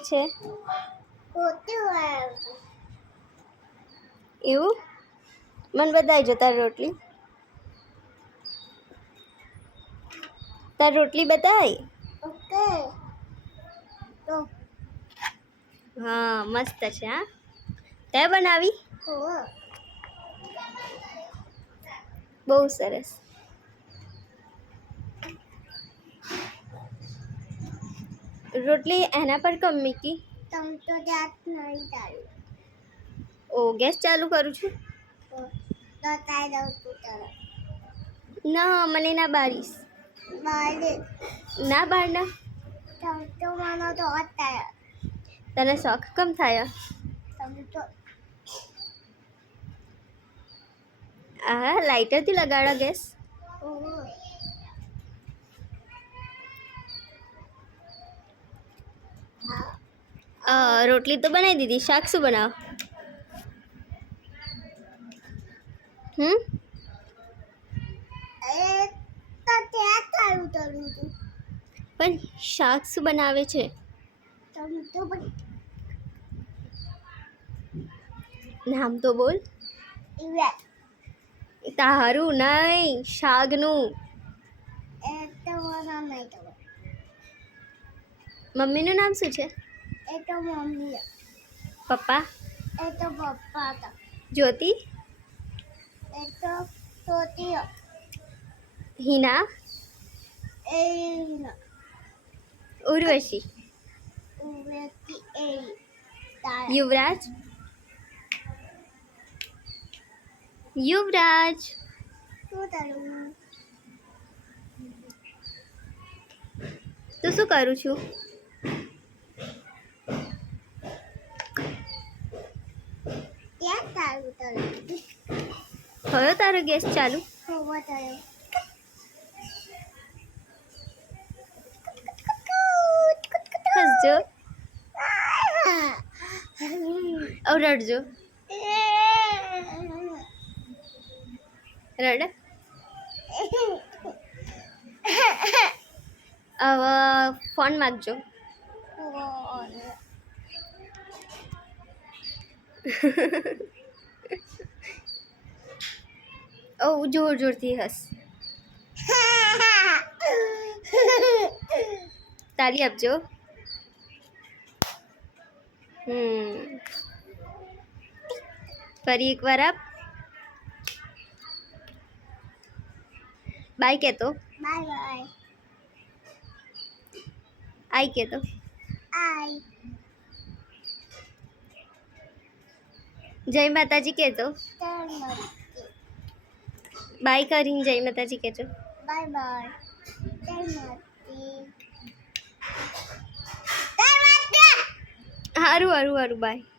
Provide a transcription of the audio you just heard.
છે એવું મને બતાવી જો તારી રોટલી બતાવી હા મસ્ત છે હા તે બનાવી બહુ સરસ રોટલી એના પર કમ મૂકી તમ તો જાત નહીં ચાલુ ઓ ગેસ ચાલુ કરું છું તો તાઈ દઉં તું તરત ના મને ના બારીશ બાલે ના બાર ના તમ તો મને તો અત્યારે તને શોખ કમ થાય તમ તો આ લાઇટરથી લગાડા ગેસ રોટલી તો બનાવી દીધી શાક શું બનાવ તો ત્યાં ચાલુ કરું તું પણ શાક શું બનાવે છે તમ તો નામ તો બોલ ઇવેટ તારું નહીં શાકનું એ તો મને નહીં ખબર મમ્મીનું નામ શું છે એ તો મમ્મી પપ્પા એ તો પપ્પા હતા જ્યોતિ એ તો સોતી હિના એ ઉર્વશી ઉવેતી એ તારા યુવરાજ શું તારું તું શું કરું છું ત્યાં ચાલુ કરું થયો તારો ગેસ ચાલુ હોવા થયો હસજો રડજો રડ હવે ફોન માગજો ઓ જોર જોરથી હસ તાળી આપજો ફરી એકવાર આપ બાય કહેતો બાય બાય આઈ કહેતો આઈ જય માતાજી કહેતો બાય બાય કરીને જય માતાજી કહેજો બાય હારું હારું હારું બાય